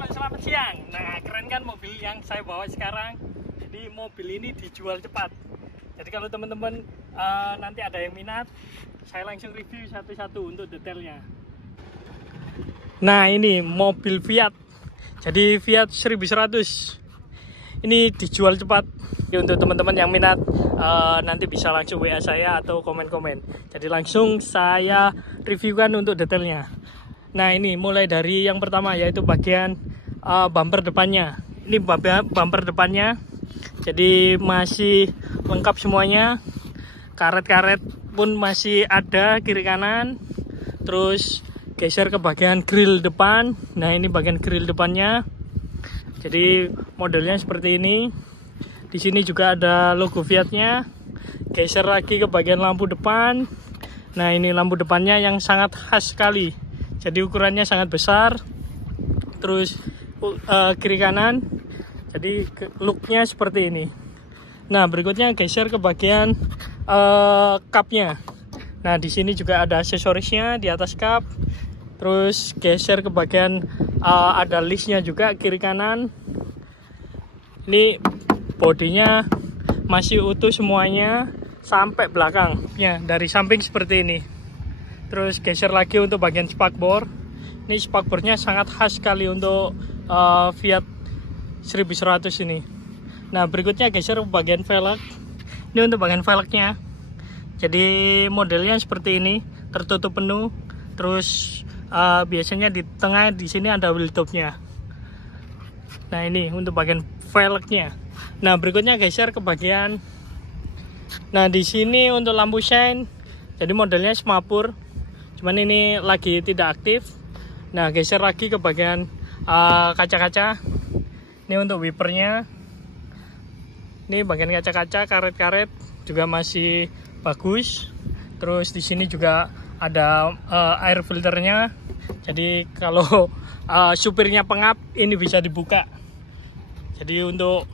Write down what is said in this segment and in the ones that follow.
Halo, selamat siang. Nah, keren kan mobil yang saya bawa sekarang? Jadi mobil ini dijual cepat. Jadi kalau teman-teman nanti ada yang minat, saya langsung review satu-satu untuk detailnya. Nah, ini mobil Fiat. Jadi Fiat 1100. Ini dijual cepat. Jadi untuk teman-teman yang minat, nanti bisa langsung WA saya atau komen-komen. Jadi langsung saya reviewkan untuk detailnya. Nah, ini mulai dari yang pertama, yaitu bagian bumper depannya. Ini bumper depannya, jadi masih lengkap semuanya. Karet-karet pun masih ada kiri kanan. Terus geser ke bagian grill depan. Nah, ini bagian grill depannya. Jadi modelnya seperti ini. Di sini juga ada logo Fiatnya. Geser lagi ke bagian lampu depan. Nah, ini lampu depannya yang sangat khas sekali. Jadi ukurannya sangat besar. Terus kiri kanan. Jadi looknya seperti ini. Nah, berikutnya geser ke bagian cupnya. Nah, di sini juga ada aksesorisnya di atas cup. Terus geser ke bagian ada listnya juga kiri kanan. Ini bodinya masih utuh semuanya sampai belakang. Ya, dari samping seperti ini. Terus geser lagi untuk bagian spakbor. Ini spakbornya sangat khas sekali untuk Fiat 1100 ini. Nah, berikutnya geser ke bagian velg. Ini untuk bagian velgnya. Jadi modelnya seperti ini, tertutup penuh. Terus biasanya di tengah di sini ada wheel topnya. Nah, ini untuk bagian velgnya. Nah, berikutnya geser ke bagian. Nah, di sini untuk lampu shine. Jadi modelnya semapur. Cuman ini lagi tidak aktif. Nah, geser lagi ke bagian kaca-kaca. Ini untuk wipernya. Ini bagian kaca-kaca, karet-karet juga masih bagus. Terus di sini juga ada air filternya. Jadi kalau supirnya pengap, ini bisa dibuka. Jadi untuk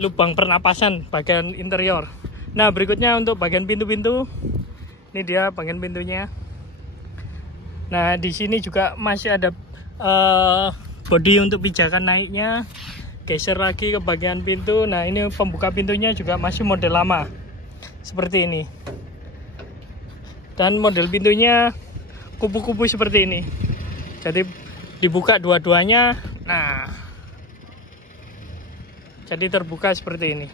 lubang pernapasan bagian interior. Nah, berikutnya untuk bagian pintu-pintu. Ini dia bagian pintunya. Nah, di sini juga masih ada bodi untuk pijakan naiknya. Geser lagi ke bagian pintu. Nah, ini pembuka pintunya juga masih model lama. Seperti ini. Dan model pintunya kupu-kupu seperti ini. Jadi dibuka dua-duanya. Nah, jadi terbuka seperti ini.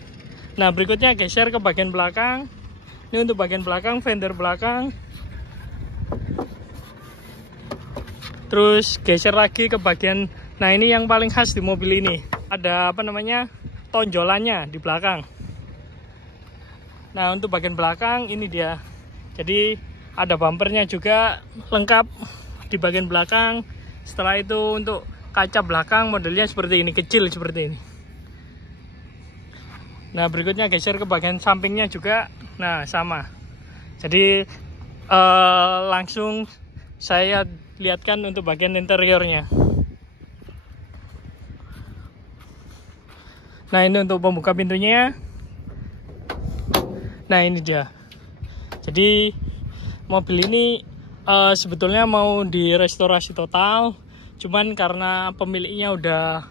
Nah, berikutnya geser ke bagian belakang. Ini untuk bagian belakang, fender belakang. Terus geser lagi ke bagian. Nah, ini yang paling khas di mobil ini. Ada apa namanya? Tonjolannya di belakang. Nah, untuk bagian belakang ini dia. Jadi ada bumpernya juga lengkap di bagian belakang. Setelah itu untuk kaca belakang modelnya seperti ini, kecil seperti ini. Nah, berikutnya geser ke bagian sampingnya juga. Nah, sama. Jadi langsung saya lihatkan untuk bagian interiornya. Nah, ini untuk pembuka pintunya. Nah, ini dia. Jadi mobil ini sebetulnya mau direstorasi total. Cuman karena pemiliknya udah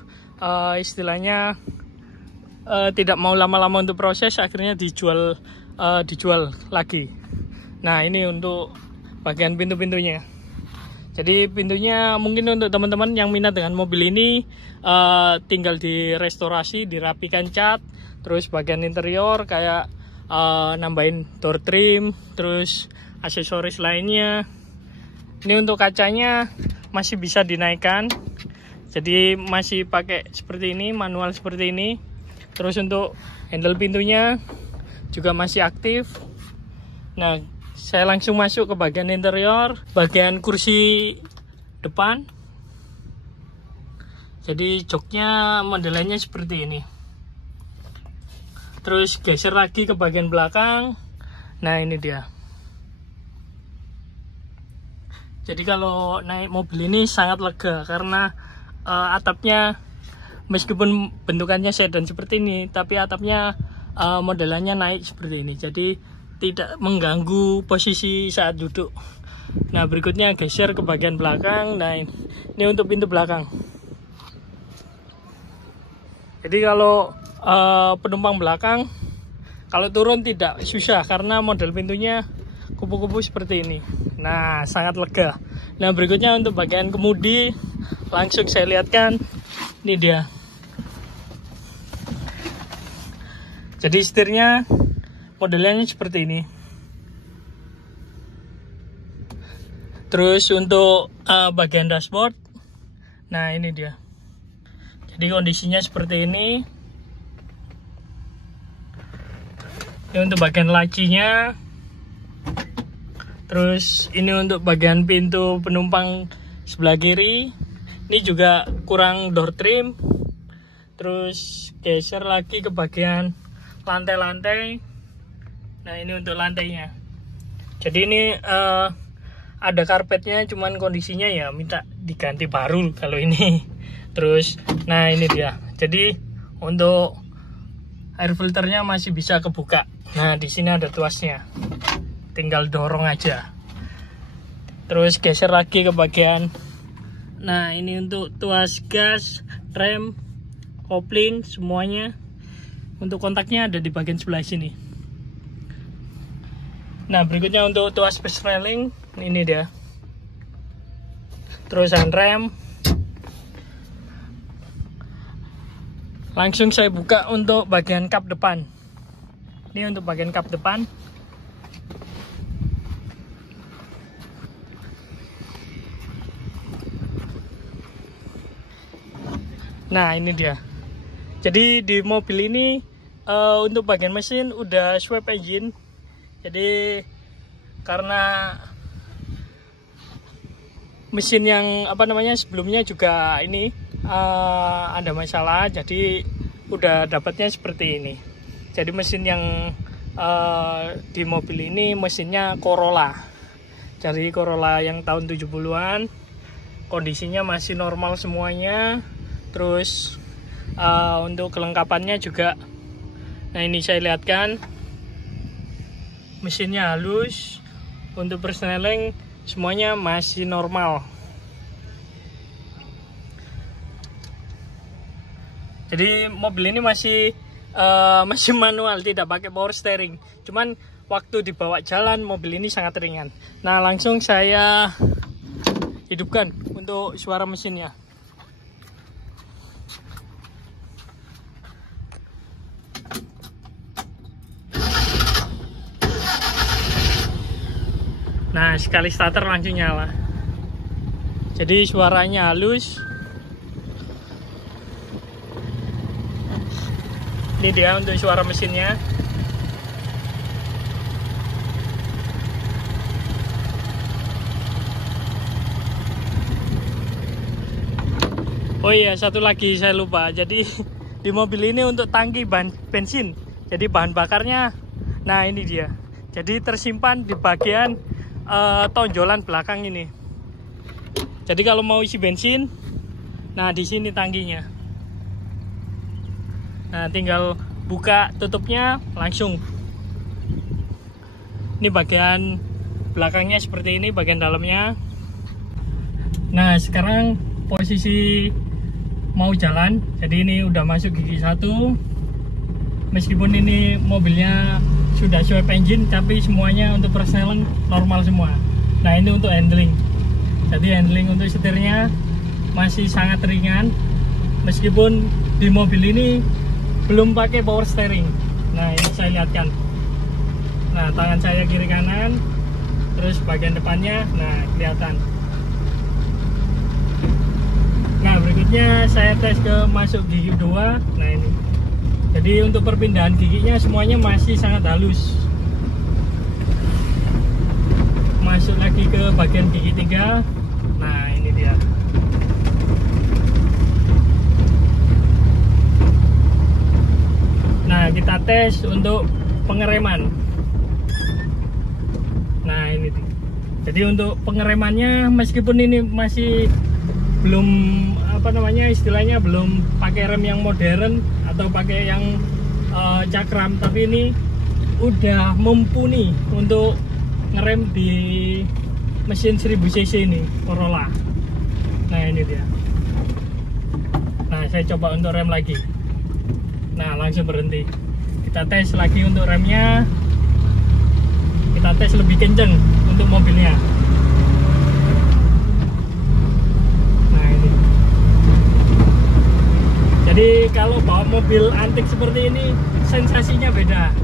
istilahnya tidak mau lama-lama untuk proses, akhirnya dijual lagi. Nah, ini untuk bagian pintu-pintunya. Jadi pintunya mungkin untuk teman-teman yang minat dengan mobil ini, tinggal direstorasi, dirapikan cat. Terus bagian interior kayak nambahin door trim, terus aksesoris lainnya. Ini untuk kacanya masih bisa dinaikkan. Jadi masih pakai seperti ini, manual seperti ini. Terus untuk handle pintunya juga masih aktif. Nah, saya langsung masuk ke bagian interior, bagian kursi depan. Jadi joknya modelnya seperti ini. Terus geser lagi ke bagian belakang. Nah, ini dia. Jadi kalau naik mobil ini sangat lega karena atapnya meskipun bentukannya sedan seperti ini, tapi atapnya modelannya naik seperti ini. Jadi tidak mengganggu posisi saat duduk. Nah, berikutnya geser ke bagian belakang. Nah, ini untuk pintu belakang. Jadi kalau penumpang belakang kalau turun tidak susah karena model pintunya kupu-kupu seperti ini. Nah, sangat lega. Nah, berikutnya untuk bagian kemudi langsung saya lihatkan. Ini dia. Jadi setirnya modelnya seperti ini. Terus untuk bagian dashboard, nah ini dia. Jadi kondisinya seperti ini. Ini untuk bagian lacinya. Terus ini untuk bagian pintu penumpang sebelah kiri. Ini juga kurang door trim. Terus geser lagi ke bagian lantai-lantai. Nah, ini untuk lantainya. Jadi ini ada karpetnya, cuman kondisinya ya minta diganti baru kalau ini. Terus, nah ini dia. Jadi untuk air filternya masih bisa kebuka. Nah, di sini ada tuasnya. Tinggal dorong aja. Terus geser lagi ke bagian. Nah, ini untuk tuas gas, rem, kopling semuanya. Untuk kontaknya ada di bagian sebelah sini. Nah, berikutnya untuk tuas persneling, ini dia. Terus handrem. Langsung saya buka untuk bagian kap depan. Ini untuk bagian kap depan. Nah, ini dia. Jadi di mobil ini untuk bagian mesin udah swap engine. Jadi karena mesin yang sebelumnya juga ini ada masalah, jadi udah dapatnya seperti ini. Jadi mesin yang di mobil ini mesinnya Corolla. Jadi Corolla yang tahun 70-an. Kondisinya masih normal semuanya. Terus untuk kelengkapannya juga, nah ini saya lihatkan, mesinnya halus. Untuk persneling semuanya masih normal. Jadi mobil ini masih manual, tidak pakai power steering. Cuman waktu dibawa jalan mobil ini sangat ringan. Nah, langsung saya hidupkan untuk suara mesinnya. Nah, sekali starter langsung nyala. Jadi suaranya halus. Ini dia untuk suara mesinnya. Oh iya, satu lagi saya lupa. Jadi di mobil ini untuk tangki bensin. Jadi bahan bakarnya, nah ini dia. Jadi tersimpan di bagian tonjolan belakang ini. Jadi kalau mau isi bensin, nah di sini tangkinya. Nah, tinggal buka tutupnya langsung. Ini bagian belakangnya seperti ini, bagian dalamnya. Nah, sekarang posisi mau jalan. Jadi ini udah masuk gigi 1. Meskipun ini mobilnya sudah swap engine, tapi semuanya untuk persneling normal semua. Nah, ini untuk handling. Jadi handling untuk setirnya masih sangat ringan. Meskipun di mobil ini belum pakai power steering. Nah, ini saya lihatkan. Nah, tangan saya kiri kanan. Terus bagian depannya, nah kelihatan. Nah, berikutnya saya tes ke masuk gigi 2. Nah, ini. Jadi untuk perpindahan giginya semuanya masih sangat halus. Masuk lagi ke bagian gigi 3. Nah, ini dia. Nah, kita tes untuk pengereman. Nah, ini. Jadi untuk pengeremannya meskipun ini masih belum istilahnya belum pakai rem yang modern atau pakai yang cakram, tapi ini udah mumpuni untuk ngerem di mesin 1000 cc ini Corolla. Nah, ini dia. Nah, saya coba untuk rem lagi. Nah, langsung berhenti. Kita tes lagi untuk remnya. Kita tes lebih kenceng untuk mobilnya. Nah, ini. Jadi kalau bawa mobil antik seperti ini, sensasinya beda.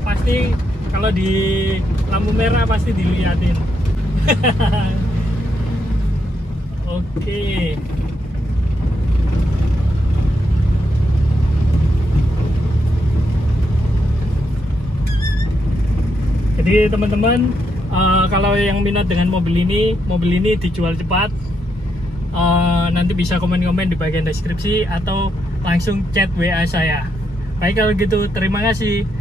Pasti kalau di lampu merah pasti dilihatin. Oke. Jadi teman-teman, kalau yang minat dengan mobil ini dijual cepat. Nanti bisa komen-komen di bagian deskripsi atau langsung chat WA saya. Baik, kalau gitu terima kasih.